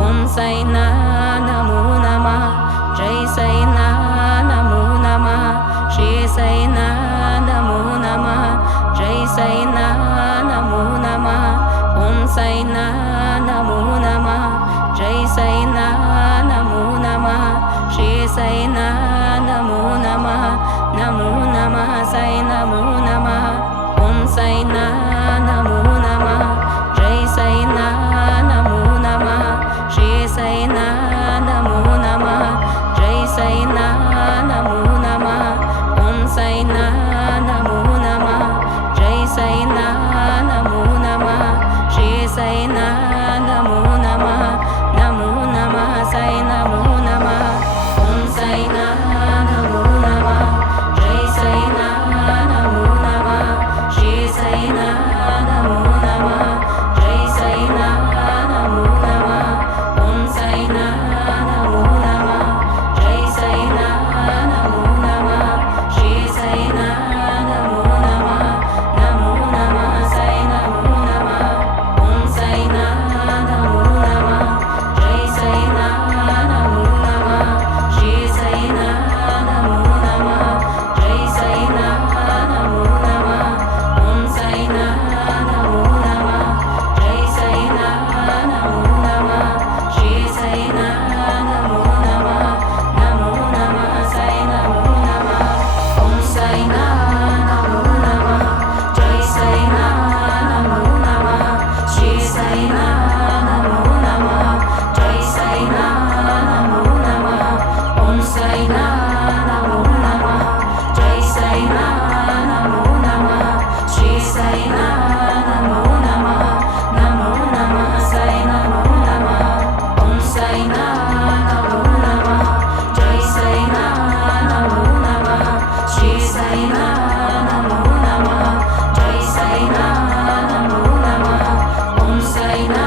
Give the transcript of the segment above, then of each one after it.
ఓం సైనా నమో నమః జై సైనా నమో నమః శ్రీ సైనా నమో నమః జై సైనా నమో నమః ఓం సైనా నమో నమః జై సైనా నమో నమః శ్రీ సైనా నమో నమః నమో నమః సై నమో నమః ఓం సైనా నమో నమః జై సైనా నమో నమః శ్రీ సైనా నమో నమః జై సైనా నమో నమః ఓం సైనా నమో నమః జై సైనా నమో నమః శ్రీ సైనా నమో నమః నమో నమః సై నమో నమః ఓం సైనా నమో నమః జై సైనా నమో నమః శ్రీ సైనా నమో నమః జై సైనా నమో నమః ఓం సైనా నమో నమః జై సైనా నమో నమః శ్రీ సైనా నమో నమః నమో నమః సై నమో నమః ఓం సైనా నమో నమః జై సైనా నమో నమః శ్రీ సైనా నమో నమః జై సైనా నమో నమః ఓం సైనా నమో నమః జై సైనా నమో నమః శ్రీ సైనా నమో నమః నమో నమః సై నమో నమః ఓం సైనా నమో నమః జై సైనా నమో నమః శ్రీ సైనా నమో నమః జై సైనా నమో నమః ఓం సైనా నమో నమః జై సైనా నమో నమః శ్రీ సైనా నమో నమః నమో నమః సై నమో నమః ఓం సైనా నమో నమః జై సైనా నమో నమః శ్రీ సైనా నమో నమః జై సైనా నమో నమః ఓం సైనా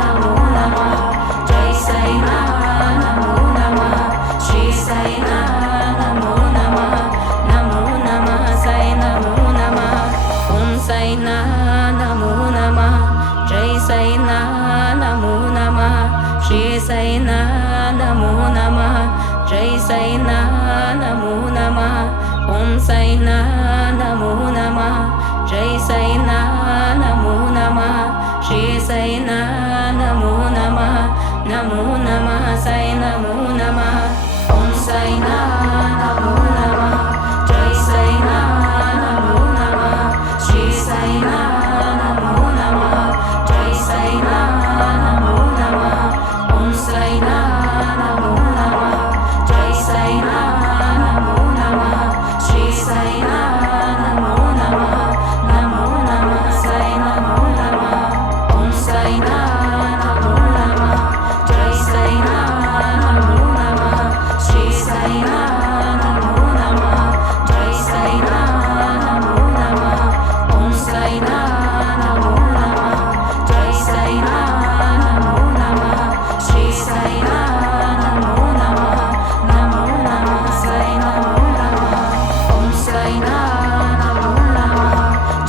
నమో నమః జై సైనా నమో నమః శ్రీ సైనా నమో నమః నమో నమః సై నమో నమః ఓం సైనా నమో నమః జై సైనా నమో నమః శ్రీ సైనా నమో నమః జై సైనా నమో నమః ఓం సైనా నమో నమః జై సైనా నమో నమః శ్రీ సైనా నమో నమః నమో నమః సై నమో నమః ఓం సైనా నమో నమః జై సైనా నమో నమః శ్రీ సైనా నమో నమః జై సైనా నమో నమః ఓం సైనా నమో నమః జై సైనా నమో నమః శ్రీ సైనా నమో నమః నమో నమః సై నమో నమః ఓం సైనా నమో నమః జై సైనా నమో నమః శ్రీ సైనా నమో నమః జై సైనా నమో నమః ఓం సైనా నమో నమః జై సైనా నమో నమః శ్రీ సైనా నమో నమః నమో నమః సై నమో నమః ఓం సైనా నమో నమః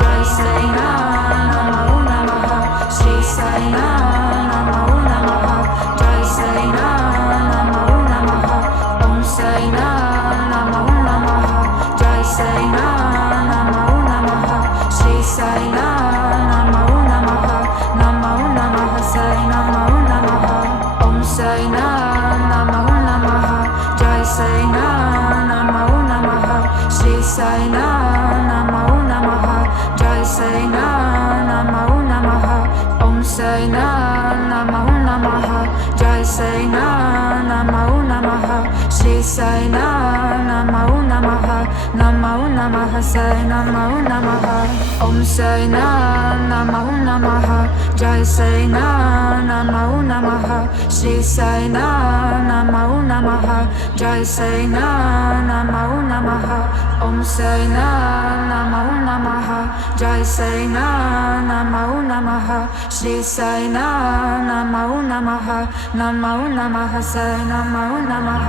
జై సైనా నమో నమః శ్రీ సైనా నమో నమః జై సైనా నమో నమః ఓం సైనా నమో నమః జై సైనా నమో నమః శ్రీ సైనా నమో నమః నమో నమః సై నమో నమః ఓం సైనా నమో నమః జై సైనా నమో నమః శ్రీ సైనా నమో నమః జై సైనా నమో నమః ఓం సైనా నమో నమః జై సైనా నమో నమః శ్రీ సైనా నమో నమః నమో నమః సై నమో నమః ఓం సైనా నమో నమః జై సైనా నమో నమః శ్రీ సైనా నమో నమః జై సైనా నమో నమః ఓం సైనా నమో నమః జై సైనా నమో నమః శ్రీ సైనా నమో నమః నమో నమః సై నమో నమః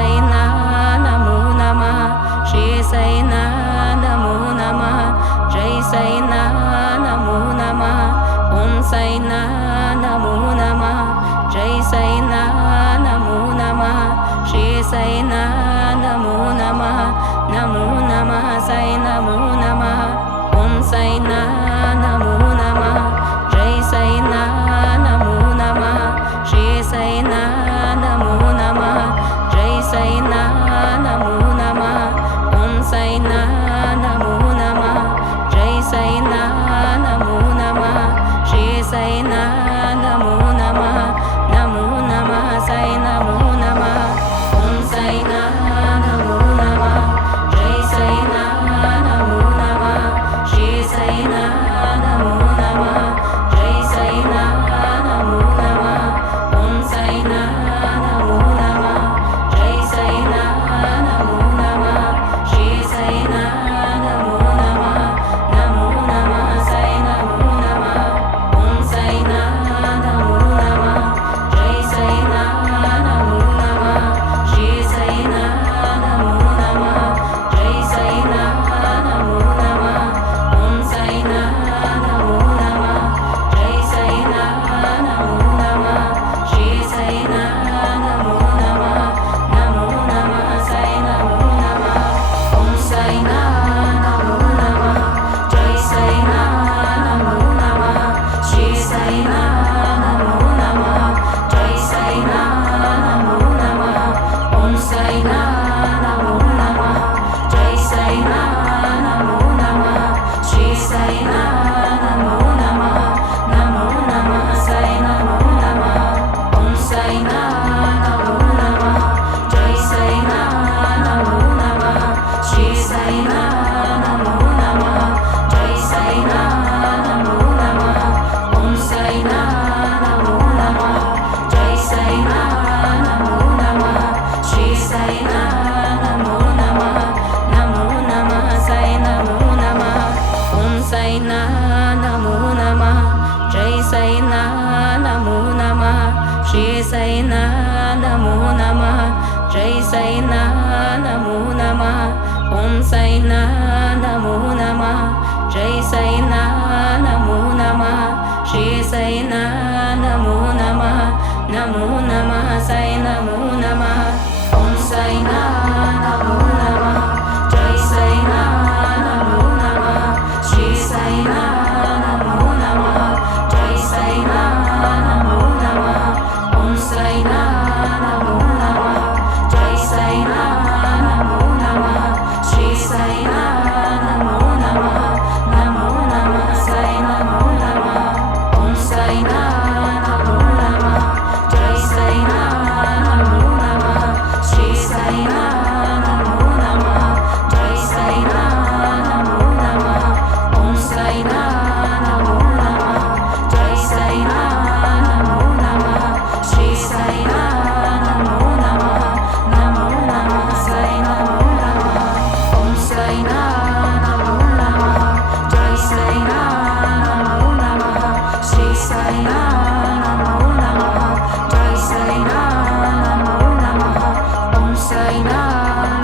Sai Na Namo Namah Shri Sai Na Namo Namah Jai Sai Na Namo Namah Om Sai Na Namo Namah Jai Sai Na Namo Namah Shri Sai Na Namo Namah Namo Namah Sai Namo Namah Om Sai Na Namo Namah Jai Sai Na Namo Namah Shri Sai Na Namo Namah Jai Sai Na Namo Namah Om Sai Na Namo Namah Jai Sai Na Namo Namah Shri Sai Na Namo Namah Namo Namah Sai Namo Namah Om Sai Na Namo Namah Jai Sai Na Namo Namah Shri Sai Na Namo Namah Jai Sai Na Namo Namah Om Sai Na Namo Namah Jai Sai Na Namo Namah Shri Sai Na Namo Namah Namo Namah Sai Namo Namah Om Sai Na Namo Namah Jai Sai Na Namo Namah Shri Sai Na Namo Namah Jai Sai Na Namo Namah Om Sai Na Namo Namah Jai Sai Na Namo Namah Shri Sai Na Namo Namah Namo Namah Sai Namo Namah Om Sai Na Namo Namah Jai Sai Na Namo Namah Shri Sai Na Namo Namah Jai Sai Na Namo Namah Om Sai Na Namo Namah Jai Sai Na Namo Namah Shri Sai Na Namo Namah Namo Namah Sai Namo Namah Om Sai Na Namo Namah Jai Sai Na Namo Namah Shri Sai Na Namo Namah Jai Sai Na Namo Namah Om Sai Na Namo Namah Jai Sai Na Namo Namah Shri Sai Na Namo Namah Namo Namah Sai Namo Namah Om Sai Na Namo Namah Jai Sai Na Namo Namah Shri Sai Na Namo Namah Jai Sai Na Namo Namah Om Sai Na Namo Namah Jai Sai Na Namo Namah Shri Sai Na Namo Namah Namo Namah Sai Namo Namah Om Sai Na Namo Namah Jai Sai Na Namo Namah Shri Sai Na Namo Namah Jai Sai Na Namo Namah Om Sai Na Namo Namah Jai Sai Na Namo Namah Shri Sai Na Namo Namah Namo Namah Sai Namo Namah Om Sai Na Namo Namah Jai Sai Na Namo Namah Shri Sai Na Namo Namah Jai Sai Na Namo Namah Om Sai Na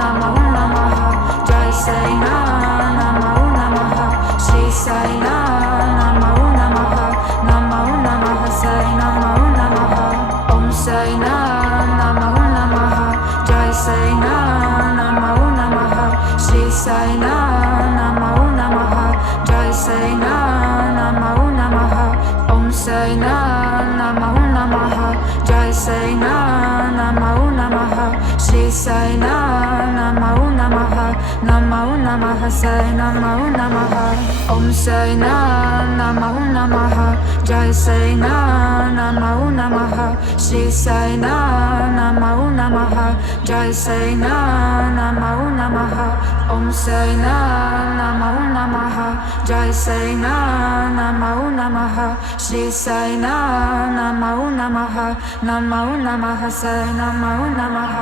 Namo Namah Jai Sai Na Namo Namah Shri Sai Na Namo Namah Namo Namah Sai Namo Namah Om Sai Na Namo Namah Jai Sai Na Namo Namah Shri Sai Na Namo Namah Jai Sai Na Namo Namah Om Sai Na Namo Namah Jai Sai Na Namo Namah Shri Sai Na Namo Namah Namo Namah Sai Namo Namah Om Sai Na Namo Namah Jai Sai Na Namo Namah Shri Sai Na Namo Namah Jai Sai Na Namo Namah Om Sai Na Namo Namah Jai Sai Na Namo Namah Shri Sai Na Namo Namah Namo Namah Sai Namo Namah Om Sai Na Namo Namah Jai Sai Na Namo Namah Shri Sai Na Namo Namah Jai Sai Na Namo Namah Om Sai Na Namo Namah Jai Sai Na Namo Namah Shri Sai Na Namo Namah Namo Namah Sai Namo Namah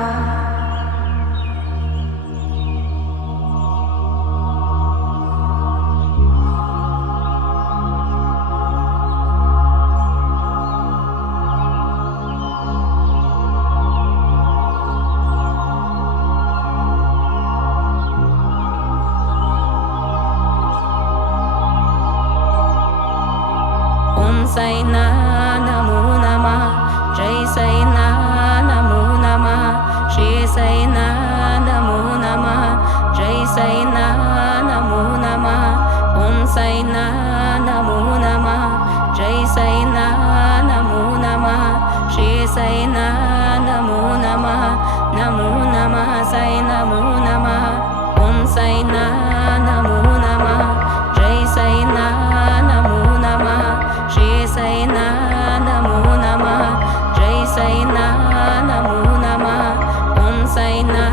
Saina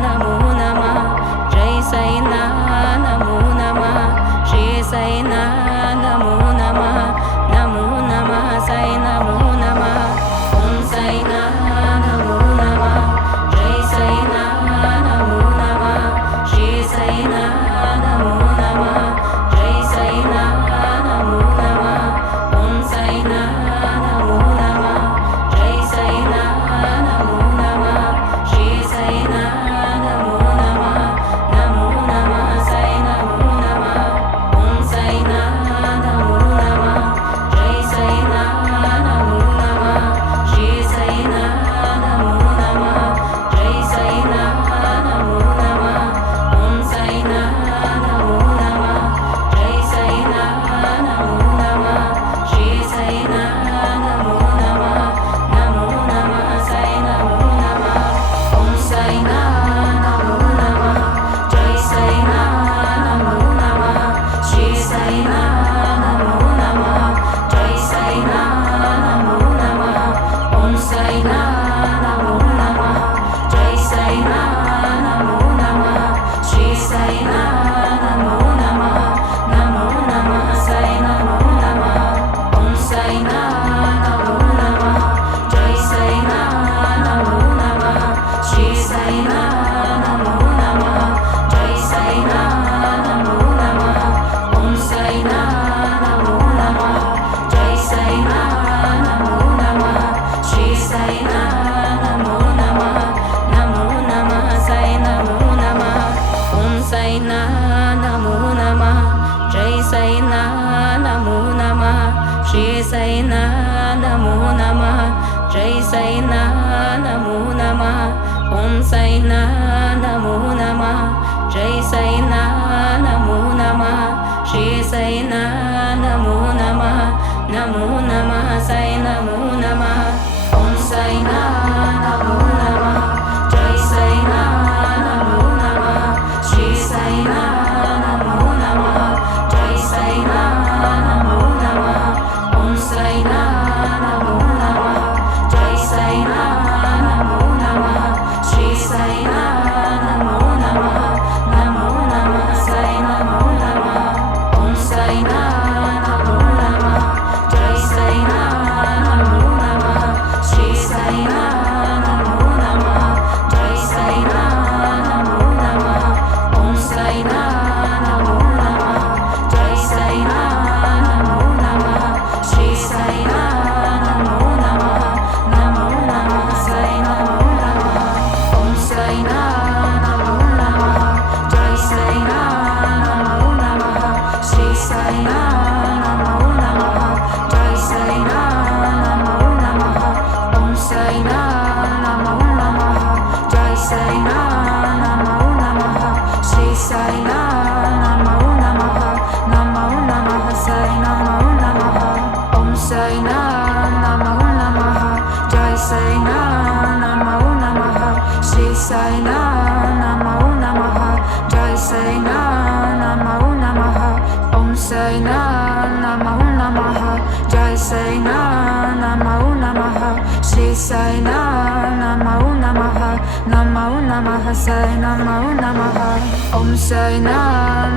Namo Namah Jai Saina Namo Namah Shri Saina Namo Namah Namo Namah Sai Namo Namah Om Saina Namo Namah Jai Saina Namo Namah Shri Saina Namo Namah Jai Saina Namo Namah Om Saina Namo Namah Jai Saina Namo Namah Shri Saina Namo Namah Namo Namah Sai Namo Namah Om Saina Namo Namah Jai Saina Namo Namah Shri Saina Namo Namah Jai Saina Namo Namah Om Saina Namo Namah Jai Saina Namo Namah Shri Saina Namo Namah Namo Namah Sai Namo Namah Om Saina Namo Namah Jai Saina Namo Namah Shri Saina Namo Namah Jai Saina Namo Namah Om Saina Namo Namah Jai Saina Namo Namah Shri Saina Namo Namah Namo Namah Sai Namo Namah Om Saina Namo Namah Jai Saina Namo Namah Shri Saina Namo Namah Jai Saina Namo Namah Om Saina Namo Namah Jai Saina Namo Namah Shri Saina Namo Namah Namo Namah Sai Namo Namah Om Saina Namo Namah Jai Saina Namo Namah Shri Saina Namo Namah Jai Saina Namo Namah Om Saina Namo Namah Jai Saina Namo Namah Shri Saina Namo Namah Namo Namah Sai Namo Namah Om Saina Namo Namah Jai Saina Namo Namah Shri Saina Namo Namah Jai Saina Namo Namah Om Saina Namo Namah Jai Saina Namo Namah Shri Saina Namo Namah Namo Namah Sai Namo Namah Om Saina Namo Namah Jai Saina Namo Namah Shri Saina Namo Namah Jai Saina Namo Namah Om Saina Namo Namah Jai Saina Namo Namah Shri Saina Namo Namah Namo Namah Sai Namo Namah Om Saina Namo Namah Jai Saina Namo Namah Shri Saina Namo Namah Jai Saina Namo Namah Om Saina Namo Namah Jai Saina Namo Namah Shri Saina Namo Namah Namo Namah Sai Namo Namah Om Saina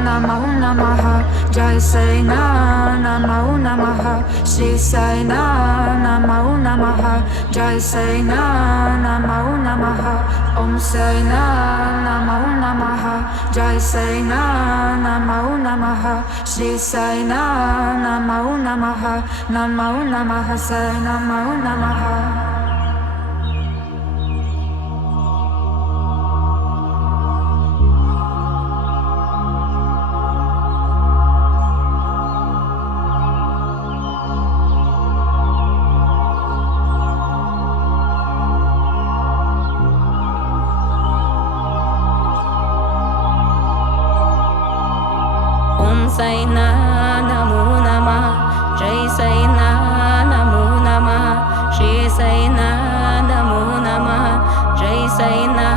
Namo Namah Jai Saina Namo Namah Shri Saina Namo Namah Jai Saina Namo Namah Om Saina Namo Namah Jai Saina Namo Namah Shri Saina Namo Namah Namo Namah Sai Namo Namah Om Saina Namo Namah Jai Saina Namo Namah Shri Saina Namo Namah Jai Saina Namo Namah Om Saina Namo Namah Jai Saina Namo Namah Shri Saina Namo Namah Namo Namah Sai Namo Namah Om Saina Namo Namah Jai Saina Namo Namah Shri Saina Namo Namah Jai Saina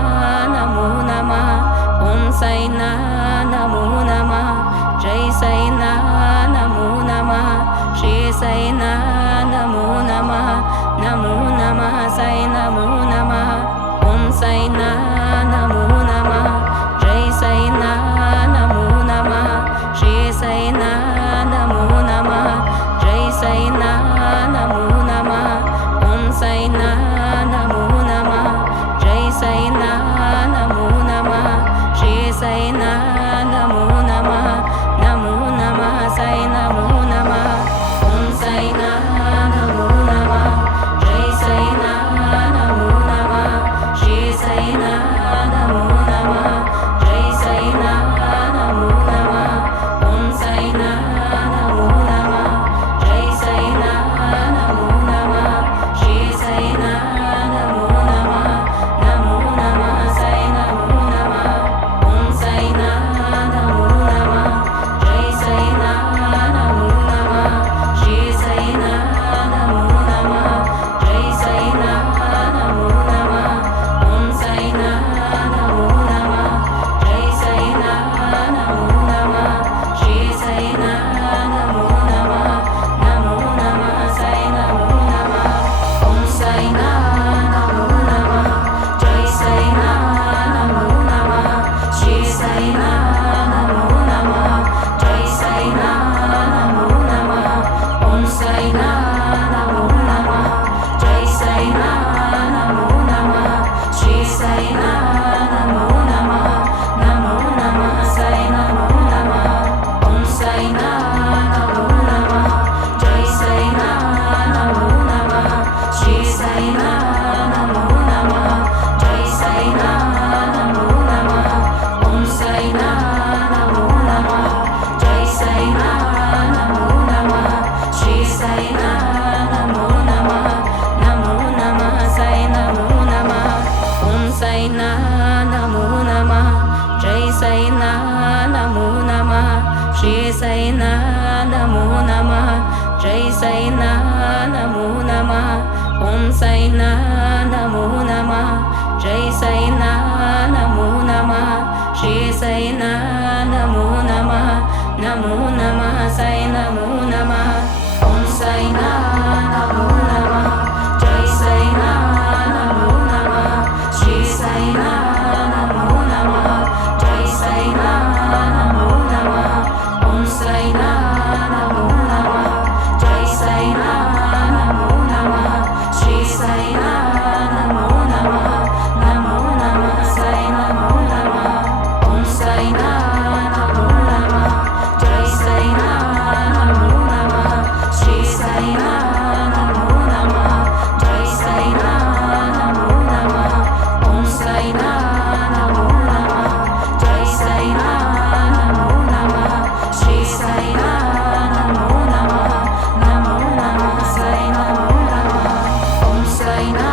Namo Namah Om Saina Namo Namah Jai Saina Namo Namah Shri Saina Namo Namah Namo Namah Sai Namo Namah Om Saina Sai Na Namo Namah Shri Sai Na Namo Namah Jai Sai Na Namo Namah Om Sai Na Namo Namah Jai Sai Na Namo Namah Shri Sai Na Namo Namah Namo Namah Sai Namo Namah Om Sai Na Namo Namah Jai Sai Na Namo Namah Shri Sai Na Namo Namah Jai Sai Na Namo Namah Om Sai Na Namo Namah Jai Sai Na Namo Namah Shri Sai Na Namo Namah Namo Namah Sai Namo Namah Om Sai Na Namo Namah Jai Sai Na Namo Namah Shri Sai Na Namo Namah Jai Sai Na Namo Namah Om Sai Na Namo Namah Jai Sai Na Namo Namah Shri Sai Na Namo Namah Namo Namah Sai Namo Namah Om Sai Na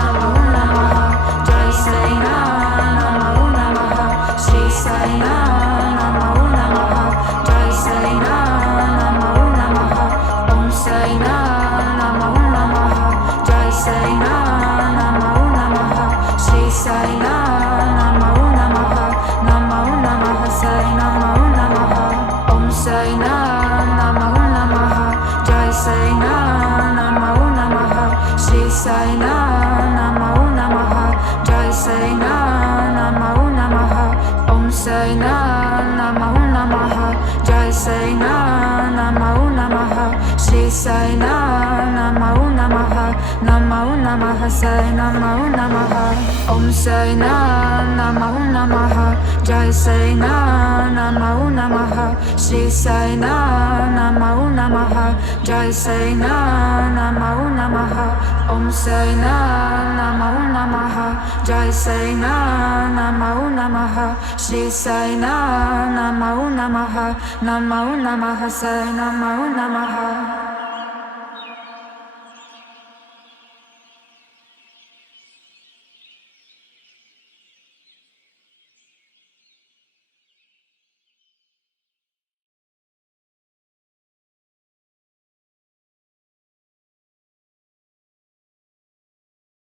Namo Namah Jai Sai Na Namo Namah Shri Sai Na Namo Namah Jai Sai Na Namo Namah Om Sai Na Namo Namah Jai Sai Na Namo Namah Shri Sai Na Namo Namah Namo Namah Sai Namo Namah Om Sai Na Namo Namah Jai Sai Na Namo Namah Shri Sai Na Namo Namah Jai Sai Na Namo Namah Om Sai Na Namo Namah Jai Sai Na Namo Namah Shri Sai Na Namo Namah Namo Namah Sai Namo Namah Om Sai Na Namo Namah Jai Sai Na Namo Namah Shri Sai Na Namo Namah Jai Sai Na Namo Namah Om Sai Na Namo Namah Jai Sai Na Namo Namah Shri Sai Na Namo Namah Namo Namah Sai Namo Namah